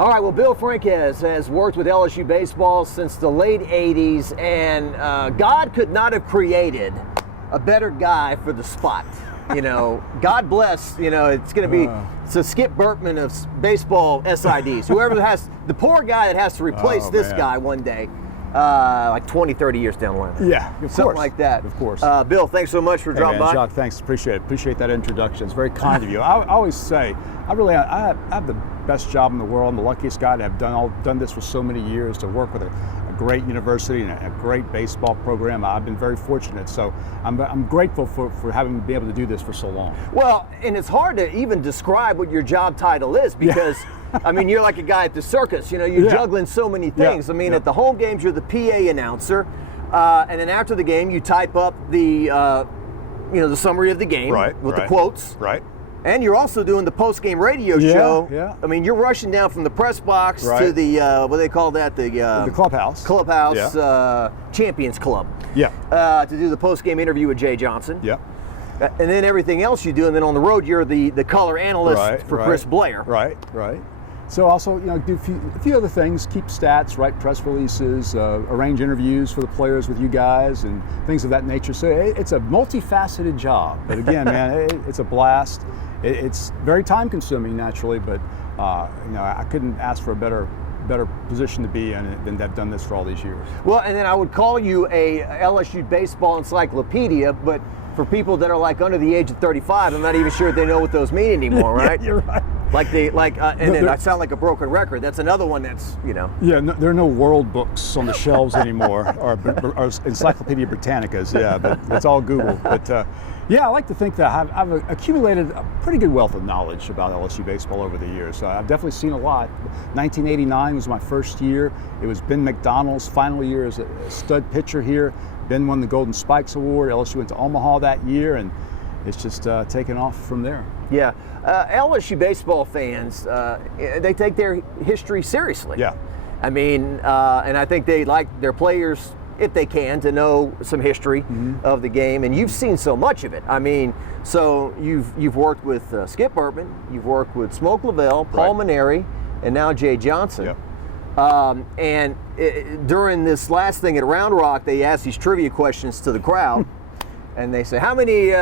All right, well, Bill Franques has worked with LSU baseball since the late 80s, and God could not have created a better guy for the spot. You know, God bless, you know, it's going to be it's a Skip Bertman of baseball SIDs. Whoever has, the poor guy that has to replace this guy one day, like 20, 30 years down the line. Yeah, of Something course. like that. Of course. Bill, thanks so much for dropping by. Jacques, thanks. Appreciate that introduction. It's very kind of you. I always say, I have the best job in the world. I'm the luckiest guy to have done this for so many years, to work with a great university and a great baseball program. I've been very fortunate, so I'm grateful for having been able to do this for so long. Well, and it's hard to even describe what your job title is because, I mean, you're like a guy at the circus. You know, you're juggling so many things. I mean, at the home games, you're the PA announcer, and then after the game, you type up the, the summary of the game with the quotes. Right. And you're also doing the post-game radio show. Yeah. I mean, you're rushing down from the press box to the, what do they call that? The clubhouse. Champions Club. Yeah. To do the post-game interview with Jay Johnson. Yeah. And then everything else you do, and then on the road, you're the color analyst for Chris Blair. Right. So also, do a few other things, keep stats, write press releases, arrange interviews for the players with you guys, and things of that nature. So it's a multifaceted job. But again, man, it's a blast. It's very time consuming naturally, but I couldn't ask for a better position to be in than to have done this for all these years. Well, and then I would call you a LSU baseball encyclopedia, but for people that are like under the age of 35, I'm not even sure they know what those mean anymore, right? Yeah, you're right. And then I sound like a broken record. That's another one that's, Yeah, there are no world books on the shelves anymore, or Encyclopedia Britannicas. Yeah, but it's all Google. But I like to think that I've accumulated a pretty good wealth of knowledge about LSU baseball over the years. I've definitely seen a lot. 1989 was my first year. It was Ben McDonald's final year as a stud pitcher here. Ben won the Golden Spikes Award. LSU went to Omaha that year, and it's just taken off from there. Yeah. LSU baseball fans, they take their history seriously. Yeah. I mean, and I think they like their players, if they can, to know some history of the game. And you've seen so much of it. I mean, so you've worked with Skip Bertman, you've worked with Smoke Lavelle, Paul Mainieri, and now Jay Johnson. Yep. During this last thing at Round Rock, they asked these trivia questions to the crowd. And they say, how many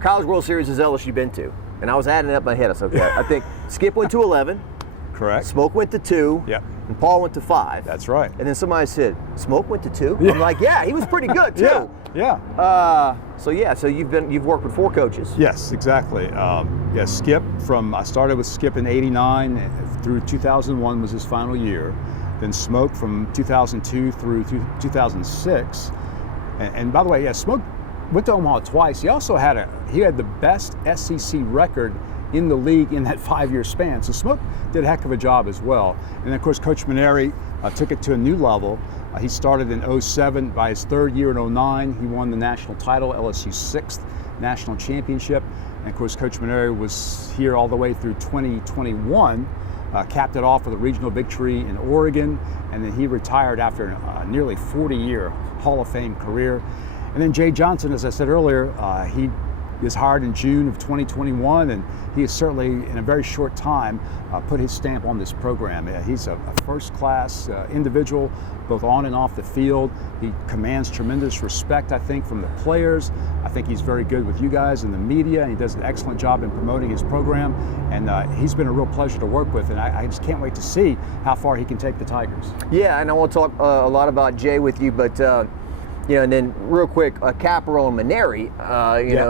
College World Series has LSU been to? And I was adding it up in my head. I said, okay, I think Skip went to 11. Correct. Smoke went to 2. Yep. And Paul went to 5. That's right. And then somebody said, Smoke went to 2? Yeah. I'm like, yeah, he was pretty good too. Yeah. So you've worked with 4 coaches. Yes, exactly. Skip I started with Skip in '89 through 2001 was his final year. Then Smoke from 2002 through 2006. And by the way, Smoke went to Omaha twice. He also had the best SEC record in the league in that 5-year span. So Smoke did a heck of a job as well. And of course, Coach Mainieri took it to a new level. He started in '07. By his 3rd year in '09, he won the national title, LSU's 6th national championship. And of course, Coach Mainieri was here all the way through 2021. Capped it off with a regional victory in Oregon, and then he retired after a nearly 40-year Hall of Fame career. And then Jay Johnson, as I said earlier, he was hired in June of 2021, and he has certainly, in a very short time, put his stamp on this program. He's a first-class individual, both on and off the field. He commands tremendous respect, I think, from the players. I think he's very good with you guys and the media, and he does an excellent job in promoting his program. And he's been a real pleasure to work with, and I just can't wait to see how far he can take the Tigers. Yeah, and I want to talk a lot about Jay with you, but and then real quick, Capro and Mainieri,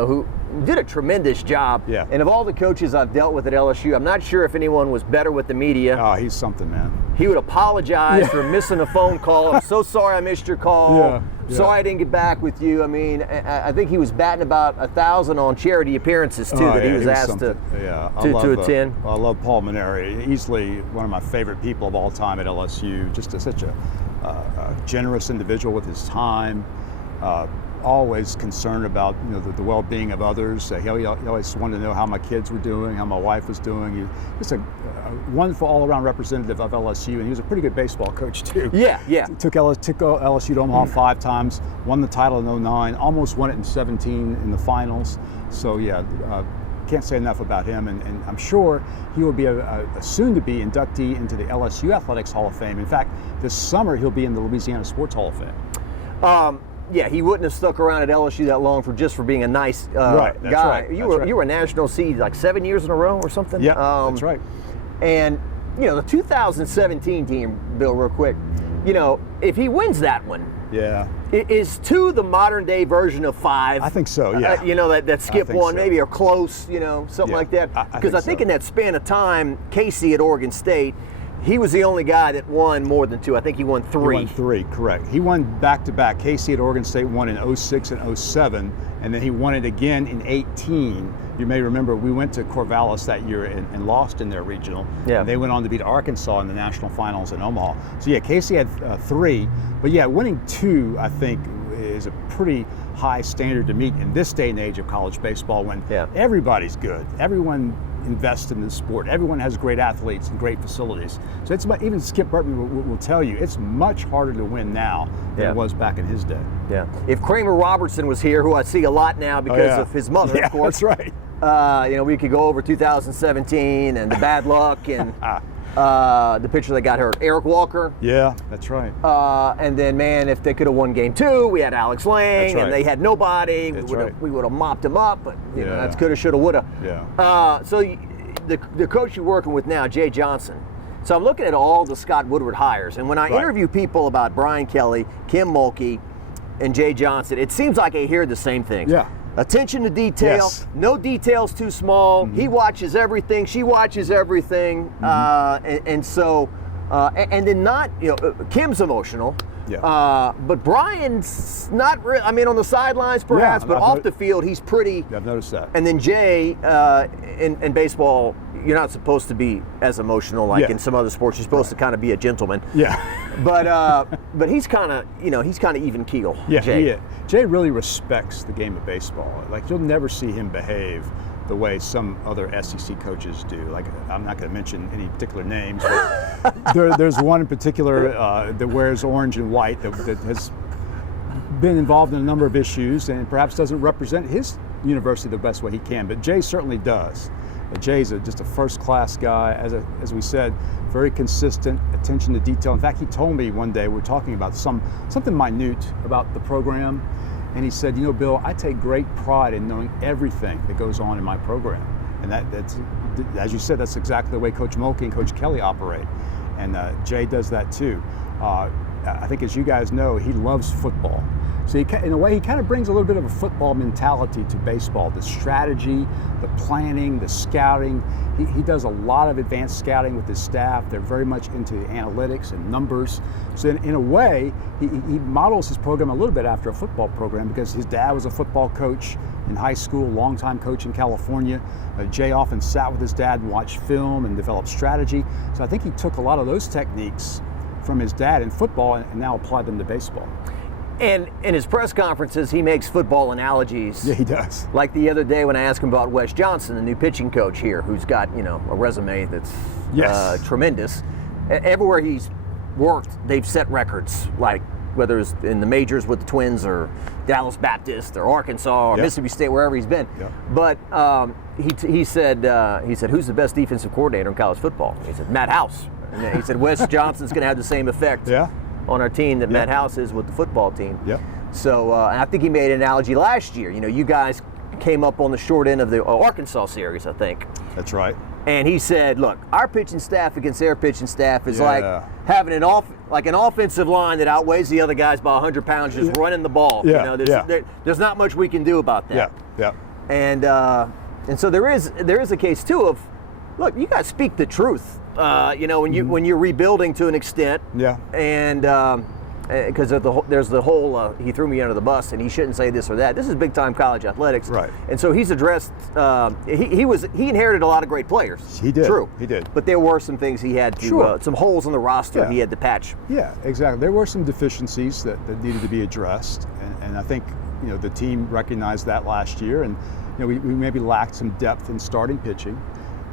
who did a tremendous job. Yeah. And of all the coaches I've dealt with at LSU, I'm not sure if anyone was better with the media. Oh, he's something, man. He would apologize for missing a phone call. I'm so sorry I missed your call. Sorry I didn't get back with you. I mean, I think he was batting about 1,000 on charity appearances too that he was asked to attend. I love Paul Mainieri. Easily one of my favorite people of all time at LSU. Just such a generous individual with his time. Always concerned about the well-being of others. He always wanted to know how my kids were doing, how my wife was doing. He's just a wonderful all-around representative of LSU, and he was a pretty good baseball coach too. Yeah. Took LSU to Omaha 5 times, won the title in '09, almost won it in '17 in the finals. So can't say enough about him, and I'm sure he will be a soon-to-be inductee into the LSU Athletics Hall of Fame. In fact, this summer he'll be in the Louisiana Sports Hall of Fame. Yeah, he wouldn't have stuck around at LSU that long for being a nice right, that's guy. Right, you were a national seed like 7 years in a row or something. Yeah, that's right. And the 2017 team, Bill, real quick. If he wins that one, yeah, is 2 the modern day version of 5? I think so. Yeah. That Skip won, maybe, or close. Something like that. Because I think in that span of time, Casey at Oregon State, he was the only guy that won more than 2. I think he won 3. He won 3, correct. He won back-to-back. Casey at Oregon State won in 06 and 07, and then he won it again in 18. You may remember we went to Corvallis that year and lost in their regional. Yeah. And they went on to beat Arkansas in the national finals in Omaha. So yeah, Casey had 3, but yeah, winning 2, I think, is a pretty high standard to meet in this day and age of college baseball when everybody's good. Everyone invests in the sport. Everyone has great athletes and great facilities. So it's even Skip Burtman will tell you it's much harder to win now than it was back in his day. Yeah. If Kramer Robertson was here, who I see a lot now because of his mother, of course. That's right. We could go over 2017 and the bad luck and the pitcher that got hurt, Eric Walker. Yeah, that's right. And then, man, if they could have won Game 2, we had Alex Lang, and they had nobody. We would have mopped him up, but that's coulda, shoulda, woulda. Yeah. So the coach you're working with now, Jay Johnson. So I'm looking at all the Scott Woodward hires, and when I interview people about Brian Kelly, Kim Mulkey, and Jay Johnson, it seems like I hear the same things. Yeah. Attention to detail, no details too small. He watches everything, she watches everything, and so, and then not, Kim's emotional, but Brian's not really, on the sidelines perhaps, but off the field, he's pretty. Yeah, I've noticed that. And then Jay, in baseball, you're not supposed to be as emotional like in some other sports. You're supposed to kind of be a gentleman. Yeah. But he's kind of, he's kind of even keel. Yeah, Jay. Jay really respects the game of baseball. Like, you'll never see him behave the way some other SEC coaches do. Like, I'm not going to mention any particular names, but there's one in particular that wears orange and white that has been involved in a number of issues and perhaps doesn't represent his university the best way he can, but Jay certainly does. Jay's just a first-class guy, as we said, very consistent, attention to detail. In fact, he told me one day, we were talking about something minute about the program, and he said, Bill, I take great pride in knowing everything that goes on in my program. And that's, as you said, that's exactly the way Coach Mulkey and Coach Kelly operate. And Jay does that too. I think, as you guys know, he loves football. So in a way, he kind of brings a little bit of a football mentality to baseball, the strategy, the planning, the scouting. He does a lot of advanced scouting with his staff. They're very much into analytics and numbers. So in a way, he models his program a little bit after a football program because his dad was a football coach in high school, longtime coach in California. Jay often sat with his dad and watched film and developed strategy. So I think he took a lot of those techniques from his dad in football and now applied them to baseball. And in his press conferences, he makes football analogies. Yeah, he does. Like the other day when I asked him about Wes Johnson, the new pitching coach here, who's got, a resume that's tremendous. Everywhere he's worked, they've set records, like whether it's in the majors with the Twins or Dallas Baptist or Arkansas or Mississippi State, wherever he's been. Yeah. But he said, who's the best defensive coordinator in college football? He said, Matt House. And he said, Wes Johnson's going to have the same effect on our team that Matt House is with the football team. Yeah. So and I think he made an analogy last year. You guys came up on the short end of the Arkansas series, I think. That's right. And he said, look, our pitching staff against their pitching staff is like having an offensive line that outweighs the other guys by 100 pounds just running the ball. Yeah. There's not much we can do about that. Yeah. And so there is a case too of, look, you guys speak the truth. When you're rebuilding to an extent, and because there's the whole he threw me under the bus and he shouldn't say this or that. This is big time college athletics, right? And so he's addressed. He inherited a lot of great players. He did. True, he did. But there were some things he had to some holes in the roster he had to patch. Yeah, exactly. There were some deficiencies that needed to be addressed, and I think the team recognized that last year, and we maybe lacked some depth in starting pitching,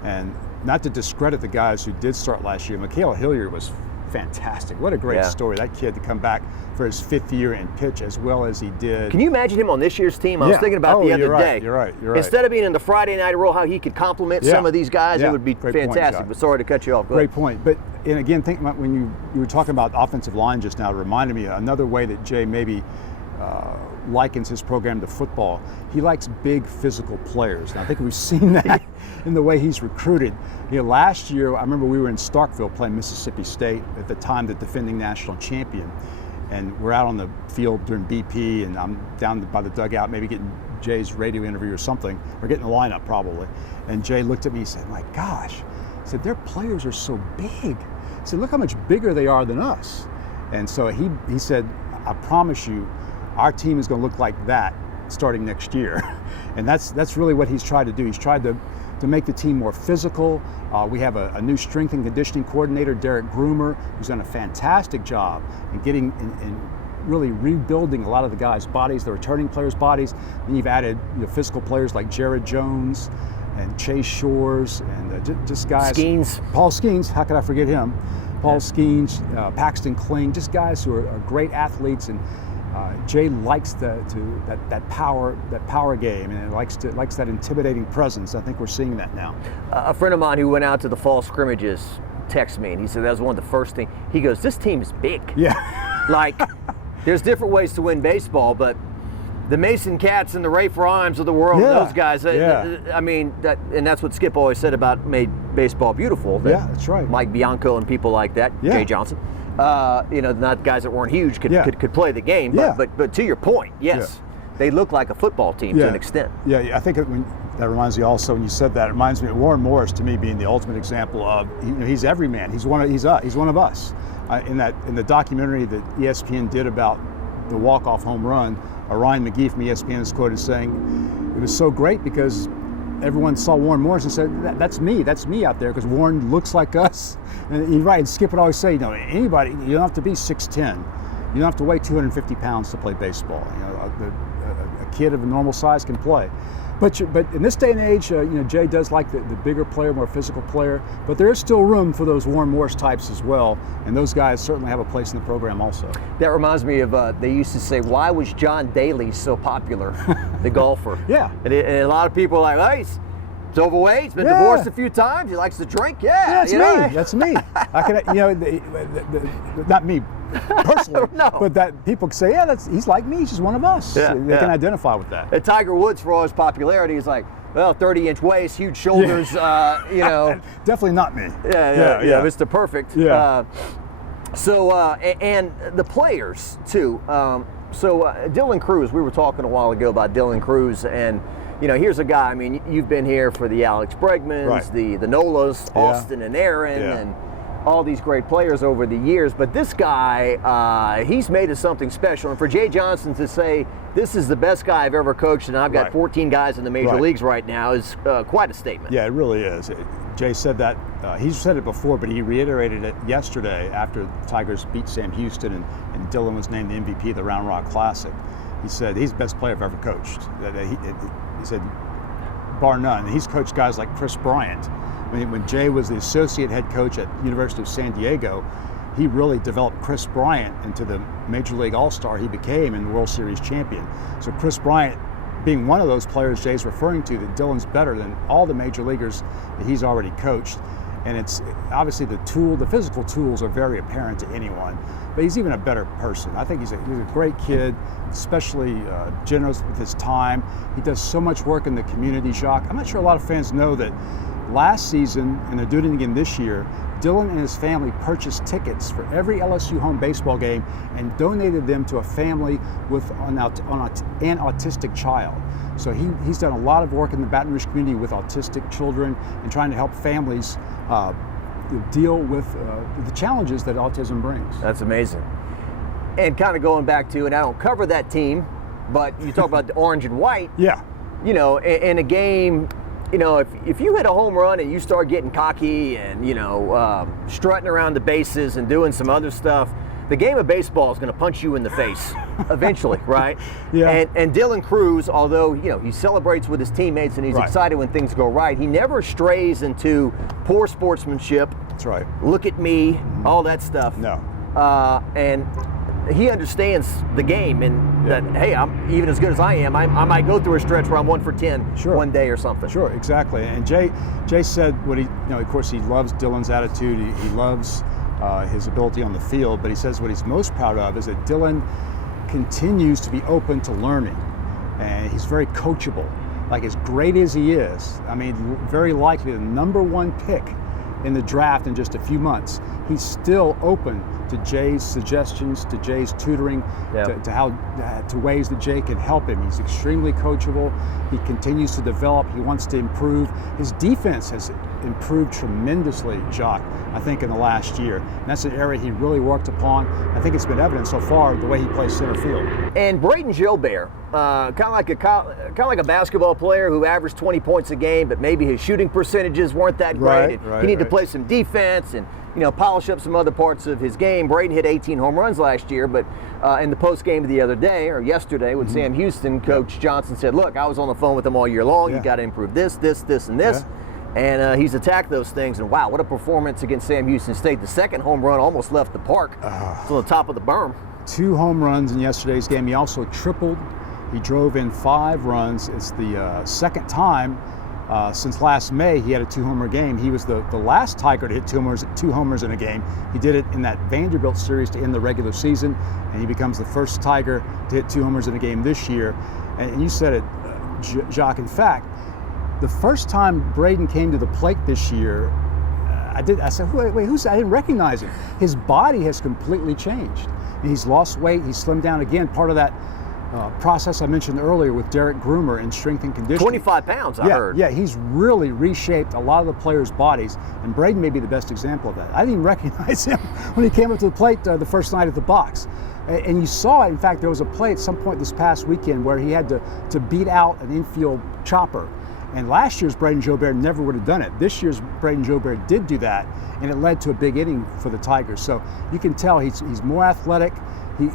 and not to discredit the guys who did start last year. Mikhail Hilliard was fantastic. What a great story. That kid to come back for his 5th year and pitch as well as he did. Can you imagine him on this year's team? I was thinking about the other day. You're right. Instead of being in the Friday night role, how he could complement some of these guys, it would be fantastic. But sorry to cut you off. Great point. But and again, think about when you were talking about offensive line just now, it reminded me another way that Jay maybe likens his program to football. He likes big physical players. And I think we've seen that in the way he's recruited. Last year, I remember we were in Starkville playing Mississippi State, at the time the defending national champion. And we're out on the field during BP, and I'm down by the dugout, maybe getting Jay's radio interview or something, or getting the lineup probably. And Jay looked at me and said, my gosh, he said, their players are so big. He said, look how much bigger they are than us. And so he said, I promise you, our team is going to look like that starting next year. And that's really what he's tried to do. He's tried to make the team more physical. We have a new strength and conditioning coordinator, Derek Groomer, who's done a fantastic job in getting and really rebuilding a lot of the guys' bodies, the returning players' bodies. And you've added physical players like Jared Jones and Chase Shores and just guys. Skeens. Paul Skeens, how could I forget him? Paul Skeens, Paxton Kling, just guys who are great athletes. And Jay likes that power game, and likes that intimidating presence. I think we're seeing that now. A friend of mine who went out to the fall scrimmages texted me, and he said that was one of the first things. He goes, "This team is big." Yeah. Like, there's different ways to win baseball, but the Mason Cats and the Ray Rhymes of the world, those guys. I mean, and that's what Skip always said about made baseball beautiful. That's right. Mike Bianco and people like that. Jay Johnson. Not guys that weren't huge could play the game, but to your point, they look like a football team to an extent. Yeah, I think that reminds me also, when you said that, it reminds me of Warren Morris, to me, being the ultimate example of, he's every man. He's one of us. In the documentary that ESPN did about the walk-off home run, Ryan McGee from ESPN is quoted saying, it was so great because everyone saw Warren Morris and said, that's me out there, because Warren looks like us. And you're right, and Skip would always say, anybody, you don't have to be 6'10". You don't have to weigh 250 pounds to play baseball. A kid of a normal size can play. But in this day and age, Jay does like the bigger player, more physical player, but there is still room for those Warren Morris types as well, and those guys certainly have a place in the program also. That reminds me of, they used to say, why was John Daly so popular, the golfer? Yeah. And a lot of people are like, hey, he's overweight, he's been divorced a few times, he likes to drink, that's me. I can, not me personally, but that people can say, he's like me, he's just one of us. They can identify with that. And Tiger Woods, for all his popularity, is like, well, 30-inch waist, huge shoulders, Definitely not me. Yeah, Mr. Perfect. Yeah. And the players, too. Dylan Cruz, we were talking a while ago about Dylan Cruz, and here's a guy, I mean, you've been here for the Alex Bregmans, the Nolas, Austin and Aaron, and all these great players over the years, but this guy, he's made us something special. And for Jay Johnson to say, this is the best guy I've ever coached, and I've got 14 guys in the major leagues right now, is quite a statement. Yeah, it really is. Jay said that, he's said it before, but he reiterated it yesterday after the Tigers beat Sam Houston and Dylan was named the MVP of the Round Rock Classic. He said, he's the best player I've ever coached. He said, bar none. And he's coached guys like Chris Bryant. When Jay was the associate head coach at University of San Diego, he really developed Chris Bryant into the Major League All-Star he became and World Series champion. So Chris Bryant being one of those players Jay's referring to, that Dylan's better than all the major leaguers that he's already coached. And it's obviously the physical tools are very apparent to anyone, but he's even a better person. I think he's a great kid, especially generous with his time. He does so much work in the community, Jacques. I'm not sure a lot of fans know that last season, and they're doing it again this year, Dylan and his family purchased tickets for every LSU home baseball game and donated them to a family with an autistic child. So he's done a lot of work in the Baton Rouge community with autistic children and trying to help families deal with the challenges that autism brings. That's amazing. And kind of going back to, and I don't cover that team, but you talk about the orange and white. Yeah. In a game, if you hit a home run and you start getting cocky and, strutting around the bases and doing some other stuff, the game of baseball is going to punch you in the face eventually, right? Yeah. And Dylan Cruz, although he celebrates with his teammates and he's Right. excited when things go right, he never strays into poor sportsmanship. That's right. Look at me, all that stuff. No. And he understands the game, and Yeah. that, hey, I'm even as good as I am. I might go through a stretch where I'm 1 for 10 Sure. one day or something. Sure, exactly. And Jay said what he, of course, he loves Dylan's attitude. He loves his ability on the field, but he says what he's most proud of is that Dylan continues to be open to learning, and he's very coachable. Like, as great as he is, I mean, very likely the #1 pick in the draft in just a few months, he's still open to Jay's suggestions, to Jay's tutoring, Yeah. to ways that Jay can help him. He's extremely coachable. He continues to develop. He wants to improve. His defense has improved tremendously, Jacques, I think, in the last year. And that's an area he really worked upon. I think it's been evident so far the way he plays center field. And Braden Gilbert, kind of like a basketball player who averaged 20 points a game, but maybe his shooting percentages weren't that great. Right, He needed to right. play some defense and polish up some other parts of his game. Braden hit 18 home runs last year, but in the post game of the other day or yesterday with Sam Houston, Coach Johnson said, "Look, I was on the phone with him all year long. Yeah. You got to improve this, this, this, and this." And he's attacked those things, and wow, what a performance against Sam Houston State. The second home run almost left the park. It's on the top of the berm. 2 home runs in yesterday's game. He also tripled. He drove in 5 runs. It's the second time since last May he had a 2-homer game. He was the last Tiger to hit 2 homers in a game. He did it in that Vanderbilt series to end the regular season, and he becomes the first Tiger to hit 2 homers in a game this year. And you said it, Jacques. In fact, the first time Braden came to the plate this year, I said, wait, who's that? I didn't recognize him. His body has completely changed. And he's lost weight. He's slimmed down again. Part of that process I mentioned earlier with Derek Groomer in strength and conditioning. 25 pounds, I heard. Yeah, he's really reshaped a lot of the players' bodies, and Braden may be the best example of that. I didn't even recognize him when he came up to the plate the first night at the box. And you saw it. In fact, there was a play at some point this past weekend where he had to beat out an infield chopper. And last year's Braden Gilbert never would have done it. This year's Braden Gilbert did do that, and it led to a big inning for the Tigers. So you can tell he's more athletic.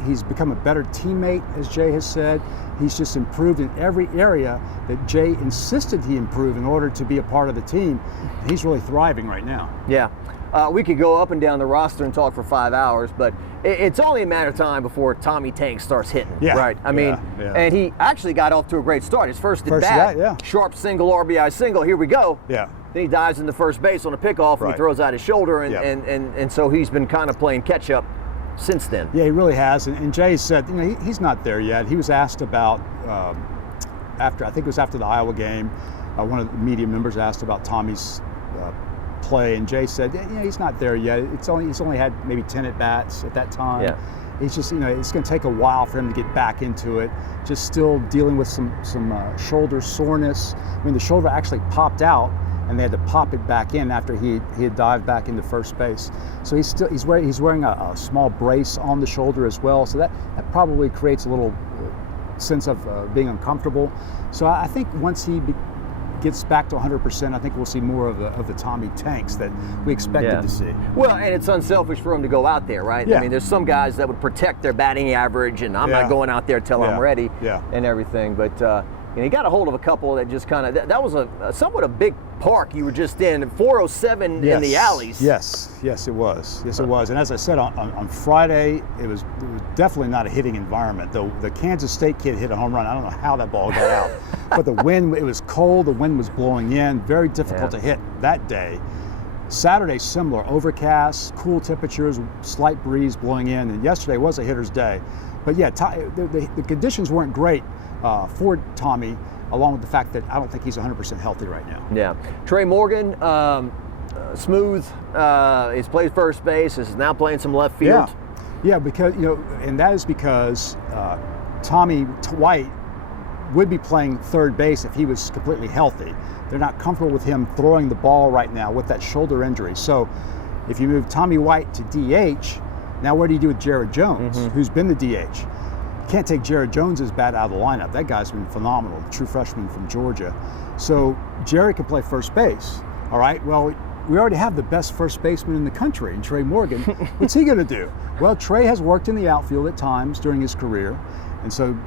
He's become a better teammate, as Jay has said. He's just improved in every area that Jay insisted he improve in order to be a part of the team. And he's really thriving right now. Yeah. We could go up and down the roster and talk for 5 hours, but it's only a matter of time before Tommy Tank starts hitting, right? I mean, and he actually got off to a great start. His first at bat, sharp single, RBI single, here we go. Yeah. Then he dives into first base on a pickoff and he throws out his shoulder, and so he's been kind of playing catch up since then. Yeah, he really has. And Jay said, he's not there yet. He was asked about, I think it was after the Iowa game, one of the media members asked about Tommy's play, and Jay said, he's not there yet. He's only had maybe 10 at-bats at that time. Yeah. He's just, it's going to take a while for him to get back into it. Just still dealing with some shoulder soreness. I mean, the shoulder actually popped out, and they had to pop it back in after he had dived back into first base. So he's wearing a small brace on the shoulder as well. So that probably creates a little sense of being uncomfortable. So I think once he gets back to 100%, I think we'll see more of the Tommy Tanks that we expected to see. Well, and it's unselfish for him to go out there, right? Yeah. I mean, there's some guys that would protect their batting average, and I'm not going out there till I'm ready and everything. But he got a hold of a couple that just kind of, that was somewhat a big park you were just in, 407 in the alleys. Yes, it was. Yes, it was. And as I said, on Friday, it was definitely not a hitting environment. The Kansas State kid hit a home run. I don't know how that ball got out. But the wind, it was cold, the wind was blowing in, very difficult to hit that day. Saturday, similar, overcast, cool temperatures, slight breeze blowing in, and yesterday was a hitter's day. But yeah, the conditions weren't great for Tommy, along with the fact that I don't think he's 100% healthy right now. Yeah. Trey Morgan, smooth, he's played first base, is now playing some left field. Yeah, because, and that is because Tommy White would be playing third base if he was completely healthy. They're not comfortable with him throwing the ball right now with that shoulder injury. So if you move Tommy White to DH, now what do you do with Jared Jones, who's been the DH? You can't take Jared Jones's bat out of the lineup. That guy's been phenomenal, true freshman from Georgia. So Jared can play first base. All right, well, we already have the best first baseman in the country, in Trey Morgan. What's he going to do? Well, Trey has worked in the outfield at times during his career. And so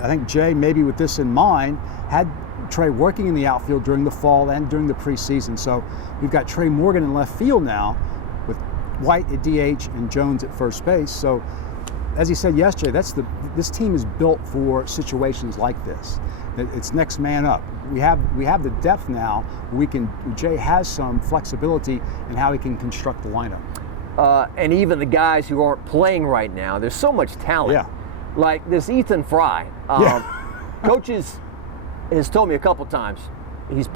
I think Jay, maybe with this in mind, had Trey working in the outfield during the fall and during the preseason. So we've got Trey Morgan in left field now with White at DH and Jones at first base. So as he said yesterday, this team is built for situations like this. It's next man up. We have the depth now. Jay has some flexibility in how he can construct the lineup. And even the guys who aren't playing right now, there's so much talent. Yeah. Like this Ethan Fry. Coaches has told me a couple times, he's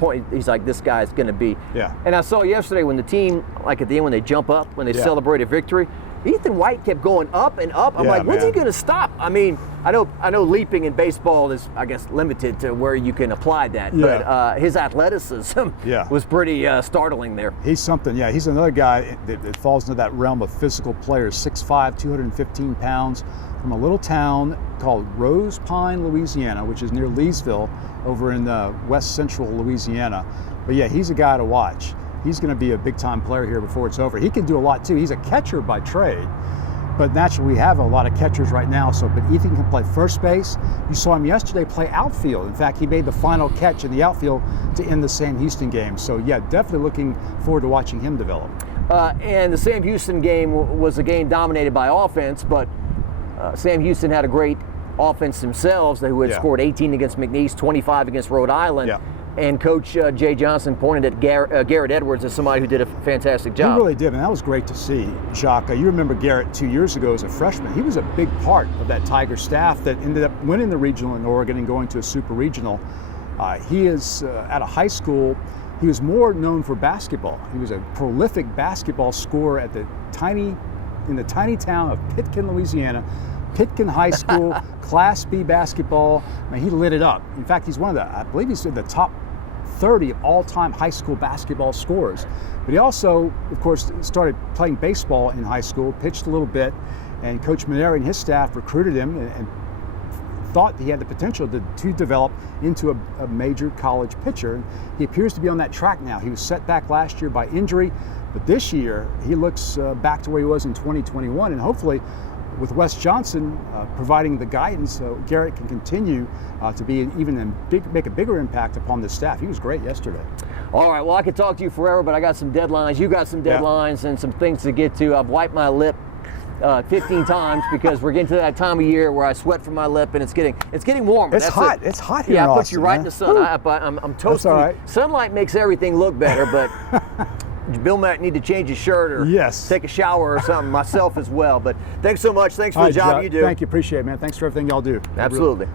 like, this guy's going to be. Yeah. And I saw yesterday when the team, like at the end when they jump up, when they celebrate a victory, Ethan White kept going up and up. I'm like, when's he going to stop? I mean, I know leaping in baseball is, I guess, limited to where you can apply that. Yeah. But his athleticism was pretty startling there. He's something, yeah. He's another guy that falls into that realm of physical players, 6'5", 215 pounds, from a little town called Rose Pine, Louisiana, which is near Leesville over in west central Louisiana. But yeah, he's a guy to watch. He's going to be a big-time player here before it's over. He can do a lot, too. He's a catcher by trade, but naturally we have a lot of catchers right now. But Ethan can play first base. You saw him yesterday play outfield. In fact, he made the final catch in the outfield to end the Sam Houston game. So, yeah, definitely looking forward to watching him develop. And the Sam Houston game was a game dominated by offense, but Sam Houston had a great offense themselves, who had scored 18 against McNeese, 25 against Rhode Island. Yeah. And Coach Jay Johnson pointed at Garrett Edwards as somebody who did a fantastic job. He really did, and that was great to see, Jacques. You remember Garrett 2 years ago as a freshman. He was a big part of that Tiger staff that ended up winning the regional in Oregon and going to a super regional. He is at a high school. He was more known for basketball. He was a prolific basketball scorer in the tiny town of Pitkin, Louisiana. Pitkin High School, Class B basketball. I mean, he lit it up. In fact, he's I believe he's in the top 30 of all-time high school basketball scorers. But he also, of course, started playing baseball in high school, pitched a little bit, and Coach Maneri and his staff recruited him and thought he had the potential to develop into a major college pitcher. He appears to be on that track now. He was set back last year by injury, but this year he looks back to where he was in 2021, and hopefully with Wes Johnson providing the guidance, Garrett can continue to be make a bigger impact upon the staff. He was great yesterday. All right, well, I could talk to you forever, but I got some deadlines. You got some deadlines and some things to get to. I've wiped my lip 15 times because we're getting to that time of year where I sweat from my lip, and it's getting warmer. It's hot. It's hot here. Yeah, in I put Austin, you right man. in the sun. I'm toasty. That's all right. Sunlight makes everything look better, but Bill might need to change his shirt or take a shower or something, myself as well. But thanks so much. Thanks for the job you do. Thank you. Appreciate it, man. Thanks for everything y'all do. Absolutely.